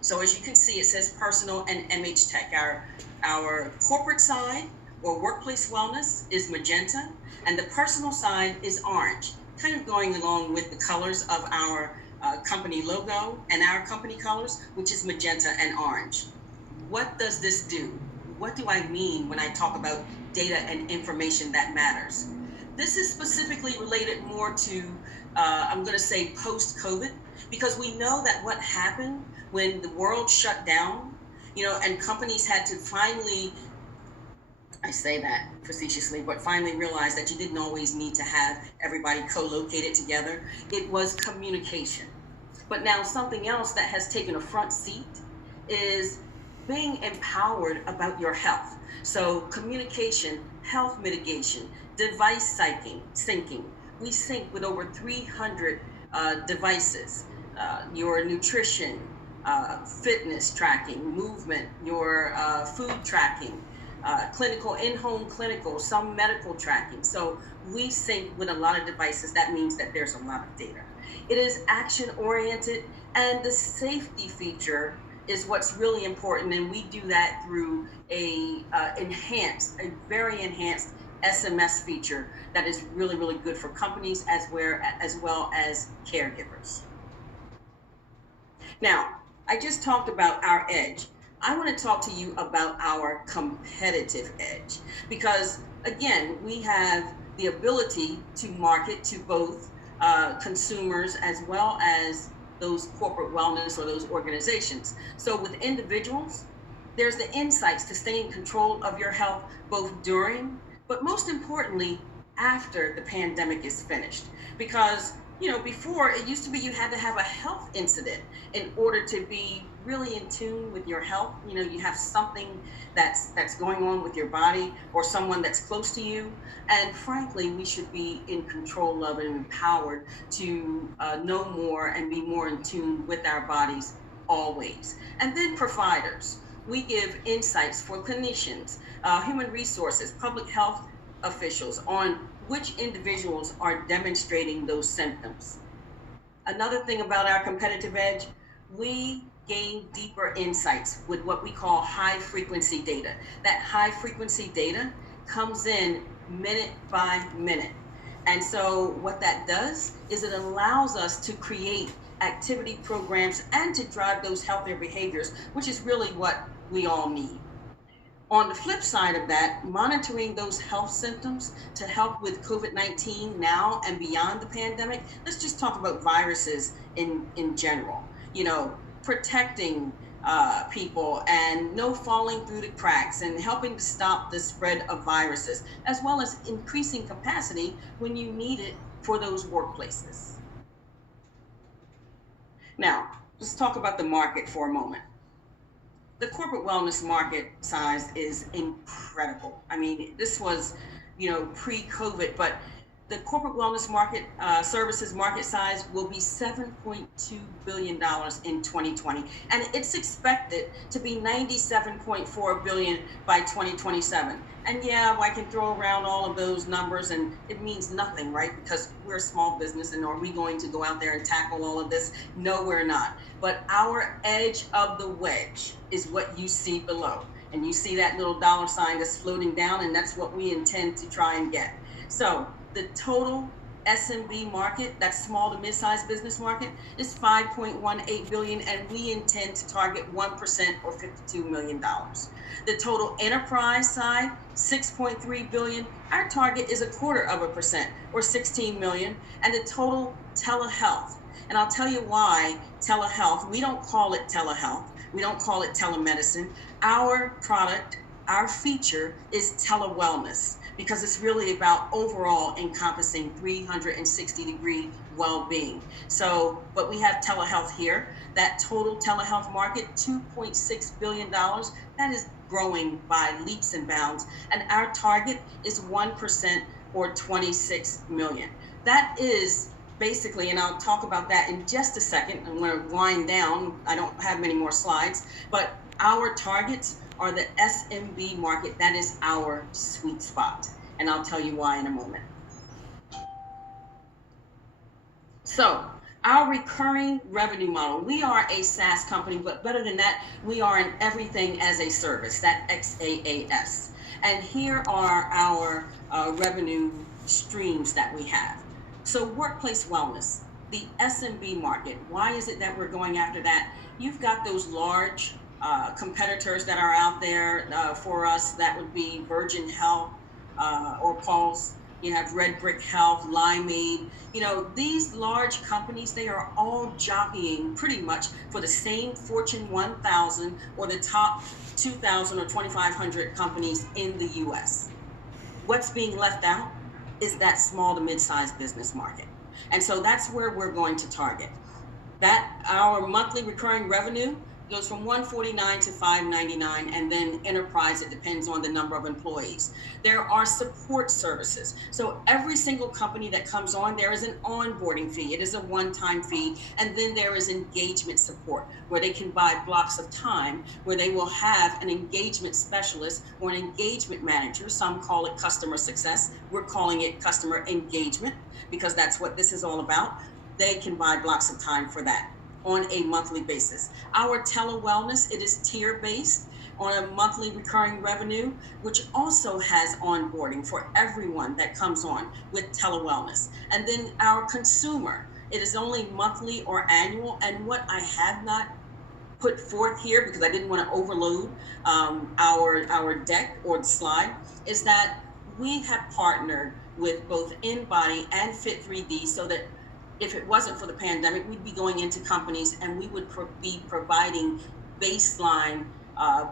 So as you can see, it says personal and MH Tech. Our corporate side or workplace wellness is magenta, and the personal side is orange, kind of going along with the colors of our company logo and our company colors, which is magenta and orange. What does this do? What do I mean when I talk about data and information that matters? This is specifically related more to, I'm going to say, post-COVID, because we know that what happened when the world shut down, and companies had to finally, I say that facetiously, but finally realized that you didn't always need to have everybody co-located together. It was communication. But now something else that has taken a front seat is being empowered about your health. So communication, health mitigation, device syncing. We sync with over 300 devices. Your nutrition, fitness tracking, movement, your food tracking, clinical, in-home clinical, some medical tracking. So we sync with a lot of devices. That means that there's a lot of data. It is action oriented, and the safety feature is what's really important, and we do that through a very enhanced SMS feature that is really, really good for companies as well as caregivers. Now, I just talked about our edge. I want to talk to you about our competitive edge, because again, we have the ability to market to both consumers as well as those corporate wellness or those organizations. So with individuals, there's the insights to stay in control of your health both during, but most importantly, after the pandemic is finished. Because before it used to be you had to have a health incident in order to be really in tune with your health. You have something that's going on with your body or someone that's close to you. And frankly, we should be in control of and empowered to know more and be more in tune with our bodies always. And then providers. We give insights for clinicians, human resources, public health officials on which individuals are demonstrating those symptoms. Another thing about our competitive edge, we gain deeper insights with what we call high frequency data. That high frequency data comes in minute by minute. And so what that does is it allows us to create activity programs and to drive those healthier behaviors, which is really what we all need. On the flip side of that, monitoring those health symptoms to help with COVID-19 now and beyond the pandemic. Let's just talk about viruses in general. Protecting people and no falling through the cracks and helping to stop the spread of viruses, as well as increasing capacity when you need it for those workplaces. Now, let's talk about the market for a moment. The corporate wellness market size is incredible. I mean, this was, pre-COVID, but the corporate wellness market services market size will be $7.2 billion in 2020. And it's expected to be $97.4 billion by 2027. And yeah, I can throw around all of those numbers and it means nothing, right? Because we're a small business, and are we going to go out there and tackle all of this? No, we're not. But our edge of the wedge is what you see below. And you see that little dollar sign that's floating down, and that's what we intend to try and get. So the total SMB market, that small to mid-sized business market, is $5.18 billion, and we intend to target 1% or $52 million. The total enterprise side, $6.3 billion. Our target is 0.25% or $16 million, and the total telehealth. And I'll tell you why telehealth. We don't call it telehealth. We don't call it telemedicine. Our product, our feature is telewellness, because it's really about overall encompassing 360-degree well-being. So, but we have telehealth here. That total telehealth market, $2.6 billion. That is growing by leaps and bounds. And our target is 1% or 26 million. That is basically, and I'll talk about that in just a second. I'm going to wind down. I don't have many more slides, but our targets are the SMB market. That is our sweet spot. And I'll tell you why in a moment. So Our recurring revenue model, we are a SaaS company, but better than that, we are an everything as a service, that XaaS. And here are our revenue streams that we have. So workplace wellness, the SMB market, why is it that we're going after that? You've got those large competitors that are out there for us. That would be Virgin Health or Pulse. You have Red Brick Health, Limeade. You know, these large companies, they are all jockeying pretty much for the same Fortune 1000 or the top 2,000 or 2,500 companies in the US. What's being left out is that small to mid-sized business market. And so that's where we're going to target. That our monthly recurring revenue goes from 149 to 599, and then enterprise, it depends on the number of employees. There are support services. So every single company that comes on, there is an onboarding fee. It is a one-time fee. And then there is engagement support, where they can buy blocks of time, where they will have an engagement specialist or an engagement manager. Some call it customer success. We're calling it customer engagement, because that's what this is all about. They can buy blocks of time for that on a monthly basis. Our tele-wellness, it is tier-based on a monthly recurring revenue, which also has onboarding for everyone that comes on with tele-wellness. And then our consumer, it is only monthly or annual. And what I have not put forth here, because I didn't want to overload our deck or the slide, is that we have partnered with both InBody and Fit3D, so that if it wasn't for the pandemic, we'd be going into companies and we would be providing baseline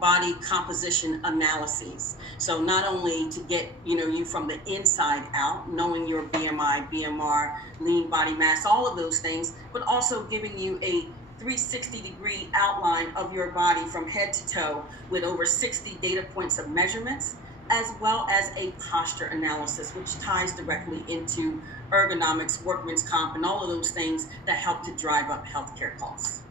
body composition analyses. So not only to get you from the inside out, knowing your BMI, BMR, lean body mass, all of those things, but also giving you a 360-degree outline of your body from head to toe with over 60 data points of measurements, as well as a posture analysis, which ties directly into ergonomics, workman's comp, and all of those things that help to drive up healthcare costs.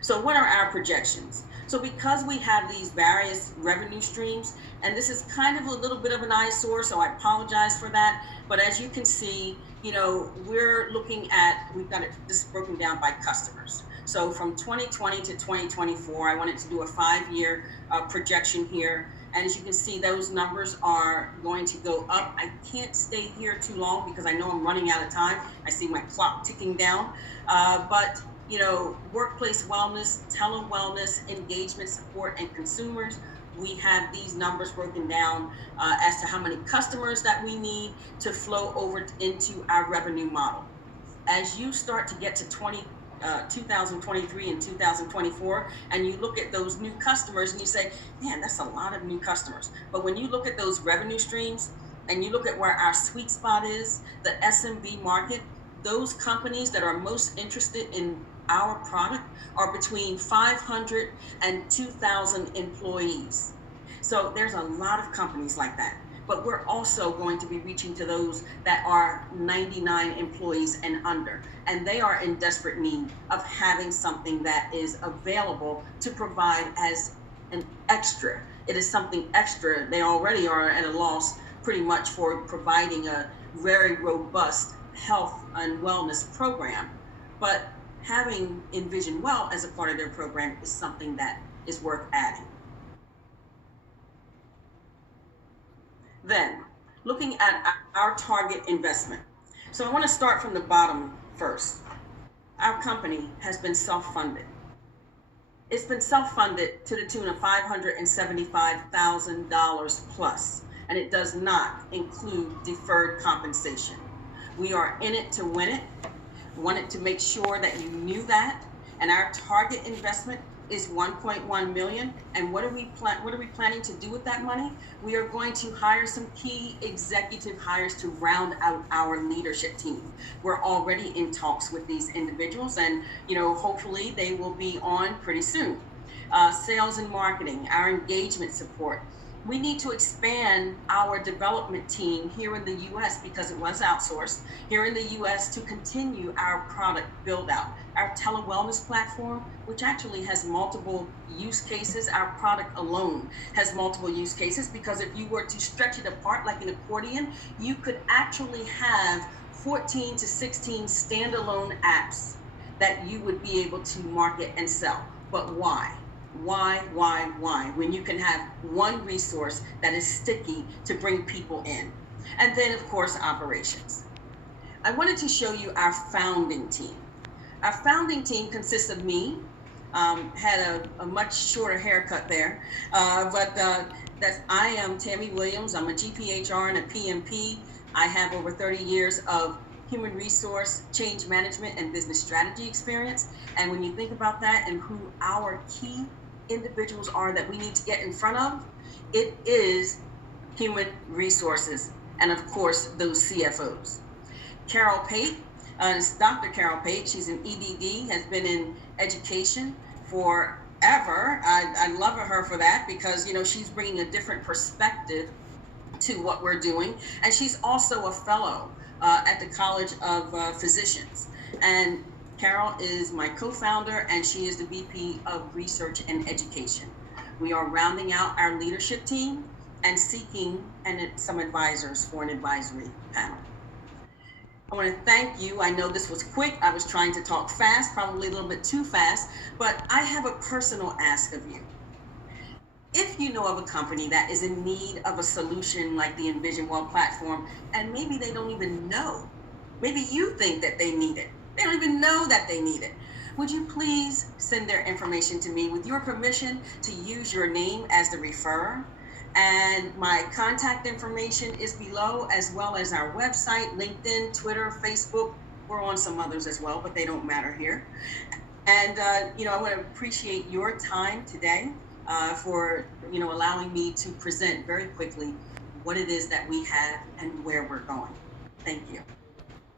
So what are our projections? So because we have these various revenue streams, and this is kind of a little bit of an eyesore, so I apologize for that, but as you can see, we're looking at, we've got it just broken down by customers. So from 2020 to 2024, I wanted to do a 5-year projection here. And as you can see, those numbers are going to go up. I can't stay here too long because I know I'm running out of time. I see my clock ticking down. But workplace wellness, tele-wellness, engagement support, and consumers, we have these numbers broken down as to how many customers that we need to flow over into our revenue model. As you start to get to 2023 and 2024, and you look at those new customers and you say, man, that's a lot of new customers. But when you look at those revenue streams and you look at where our sweet spot is, the SMB market, those companies that are most interested in our product are between 500 and 2,000 employees. So there's a lot of companies like that. But we're also going to be reaching to those that are 99 employees and under. And they are in desperate need of having something that is available to provide as an extra. It is something extra. They already are at a loss pretty much for providing a very robust health and wellness program. But having Envision Well as a part of their program is something that is worth adding. Then, looking at our target investment. So I want to start from the bottom first. Our company has been self-funded. It's been self-funded to the tune of $575,000 plus, and it does not include deferred compensation. We are in it to win it. Wanted to make sure that you knew that. And our target investment is $1.1 million. And what are we planning to do with that money? We are going to hire some key executive hires to round out our leadership team. We're already in talks with these individuals, and hopefully they will be on pretty soon. Sales and marketing, our engagement support. We need to expand our development team here in the U.S. because it was outsourced here in the U.S. to continue our product build out. Our tele-wellness platform, which actually has multiple use cases, our product alone has multiple use cases, because if you were to stretch it apart like an accordion, you could actually have 14 to 16 standalone apps that you would be able to market and sell. But why? Why? When you can have one resource that is sticky to bring people in. And then, of course, operations. I wanted to show you our founding team. Our founding team consists of me, had a much shorter haircut there, I am Tammy Williams. I'm a GPHR and a PMP. I have over 30 years of human resource, change management, and business strategy experience. And when you think about that and who our key individuals are that we need to get in front of, it is human resources and, of course, those CFOs. Carol Pate, it's Dr. Carol Pate. She's an EDD, has been in education forever. I love her for that because, she's bringing a different perspective to what we're doing. And she's also a fellow at the College of Physicians. And Carol is my co-founder, and she is the VP of Research and Education. We are rounding out our leadership team and seeking some advisors for an advisory panel. I want to thank you. I know this was quick. I was trying to talk fast, probably a little bit too fast, but I have a personal ask of you. If you know of a company that is in need of a solution like the Envision Well platform, and maybe they don't even know, maybe you think that they need it, they don't even know that they need it, would you please send their information to me with your permission to use your name as the referrer? And my contact information is below, as well as our website, LinkedIn, Twitter, Facebook. We're on some others as well, but they don't matter here. And, I want to appreciate your time today for, allowing me to present very quickly what it is that we have and where we're going. Thank you.